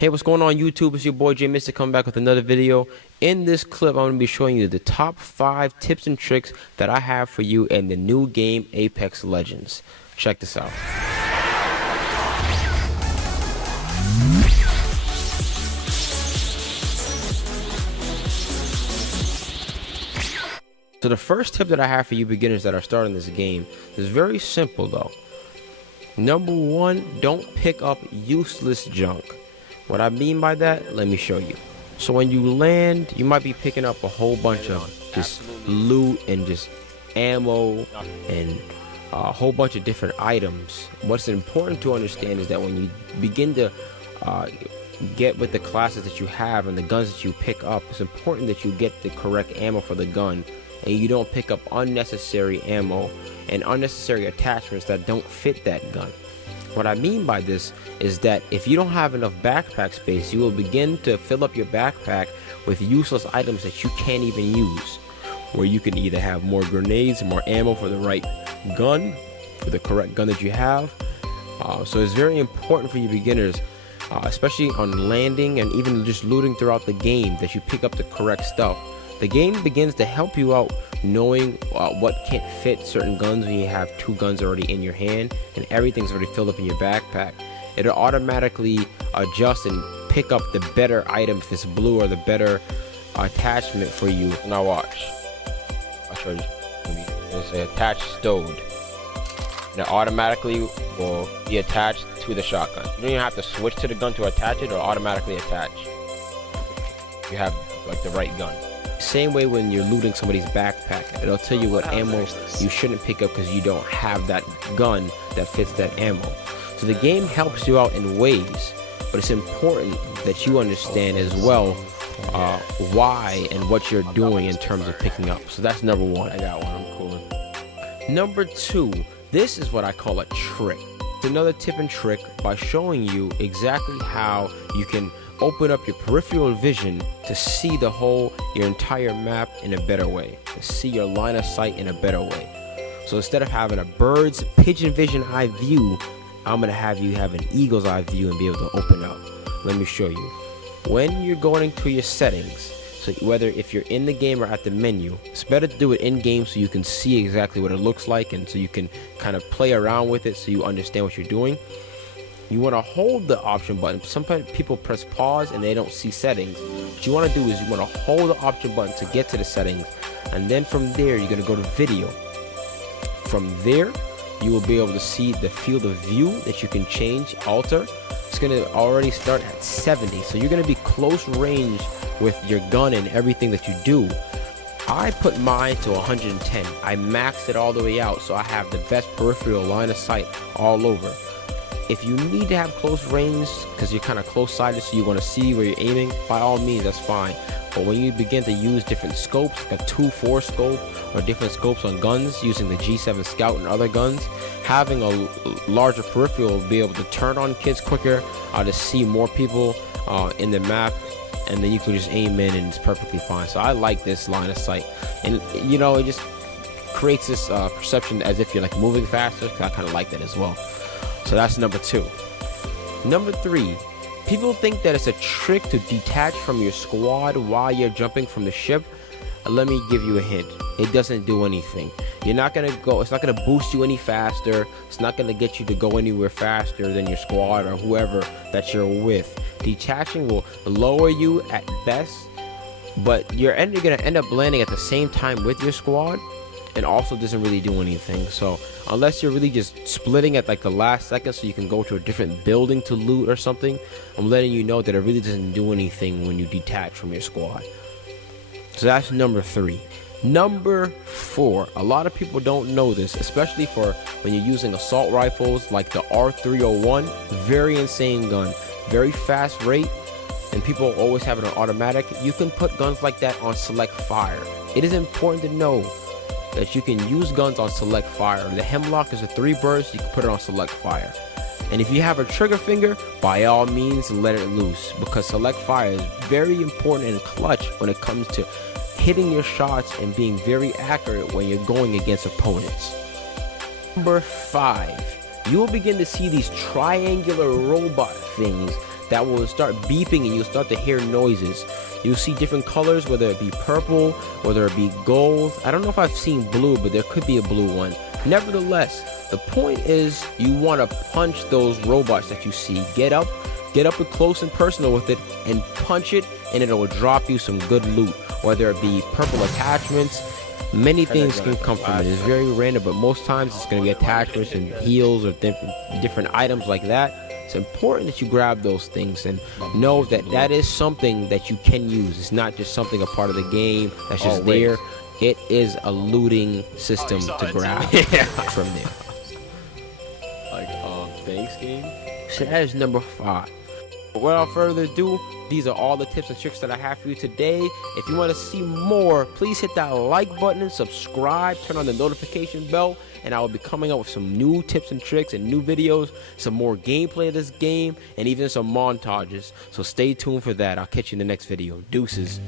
Hey, what's going on YouTube? It's your boy JMystic coming back with another video. In this clip, I'm going to be showing you the top 5 tips and tricks that I have for you in the new game Apex Legends. Check this out. So the first tip that I have for you beginners that are starting this game is very simple though. Number 1, don't pick up useless junk. What I mean by that, let me show you. So when you land, you might be picking up a whole bunch of just loot and just ammo and a whole bunch of different items. What's important to understand is that when you begin to get with the classes that you have and the guns that you pick up, it's important that you get the correct ammo for the gun and you don't pick up unnecessary ammo and unnecessary attachments that don't fit that gun. What I mean by this is that if you don't have enough backpack space, you will begin to fill up your backpack with useless items that you can't even use, where you can either have more grenades, more ammo for the right gun, for the correct gun that you have. So it's very important for you beginners, especially on landing and even just looting throughout the game, that you pick up the correct stuff. The game begins to help you out knowing what can't fit certain guns when you have 2 guns already in your hand and everything's already filled up in your backpack. It'll automatically adjust and pick up the better item if it's blue or the better attachment for you. Now watch. I'll show you. It's attached stowed. And it automatically will be attached to the shotgun. You don't even have to switch to the gun to attach it, it'll automatically attach. You have like the right gun. Same way when you're looting somebody's backpack, it'll tell you what ammo you shouldn't pick up because you don't have that gun that fits that ammo. So the game helps you out in ways, but it's important that you understand as well why and what you're doing in terms of picking up. So that's number 1. I got one, I'm cool. Number 2, this is what I call a trick. It's another tip and trick by showing you exactly how you can open up your peripheral vision to see your entire map in a better way, to see your line of sight in a better way. So instead of having a bird's pigeon vision eye view, I'm gonna have you have an eagle's eye view and be able to open up. Let me show you. When you're going to your settings, so whether if you're in the game or at the menu, it's better to do it in game so you can see exactly what it looks like and so you can kind of play around with it so you understand what you're doing. You want to hold the option button. Sometimes people press pause and they don't see settings. What you want to do is you want to hold the option button to get to the settings, and then from there you're going to go to video. From there you will be able to see the field of view that you can change, alter. It's going to already start at 70, so you're going to be close range with your gun and everything that you do. I put mine to 110. I maxed it all the way out so I have the best peripheral line of sight all over. If you need to have close range because you're kind of close-sighted so you want to see where you're aiming, by all means that's fine. But when you begin to use different scopes, like a 2-4 scope or different scopes on guns using the G7 Scout and other guns, having a larger peripheral will be able to turn on kids quicker, to see more people in the map, and then you can just aim in and it's perfectly fine. So I like this line of sight, and you know, it just creates this perception as if you're like moving faster. I kind of like that as well. So that's number 2. Number 3, people think that it's a trick to detach from your squad while you're jumping from the ship. Let me give you a hint. It doesn't do anything. You're not gonna go, it's not gonna boost you any faster. It's not gonna get you to go anywhere faster than your squad or whoever that you're with. Detaching will lower you at best, but you're gonna end up landing at the same time with your squad, and also doesn't really do anything. So unless you're really just splitting at like the last second so you can go to a different building to loot or something, I'm letting you know that it really doesn't do anything when you detach from your squad. So that's number 3. Number 4, a lot of people don't know this, especially for when you're using assault rifles like the R301. Very insane gun, very fast rate, and people always have it on automatic. You can put guns like that on select fire. It is important to know that you can use guns on select fire. The Hemlock is a 3 burst, you can put it on select fire. And if you have a trigger finger, by all means let it loose, because select fire is very important and clutch when it comes to hitting your shots and being very accurate when you're going against opponents. Number 5, you will begin to see these triangular robot things that will start beeping and you'll start to hear noises. You'll see different colors, whether it be purple, whether it be gold. I don't know if I've seen blue, but there could be a blue one. Nevertheless, the point is you want to punch those robots that you see. Get up close and personal with it and punch it, and it'll drop you some good loot, whether it be purple attachments. Many things can come from it. It's very random, but most times it's going to be attachments and heals or different items like that. It's important that you grab those things and know that that is something that you can use. It's not just something a part of the game that's just there. It is a looting system to grab from there. Like, thanks, game. So that is number 5. But without further ado, these are all the tips and tricks that I have for you today. If you want to see more, please hit that like button and subscribe. Turn on the notification bell, and I will be coming up with some new tips and tricks and new videos, some more gameplay of this game, and even some montages. So stay tuned for that. I'll catch you in the next video. Deuces.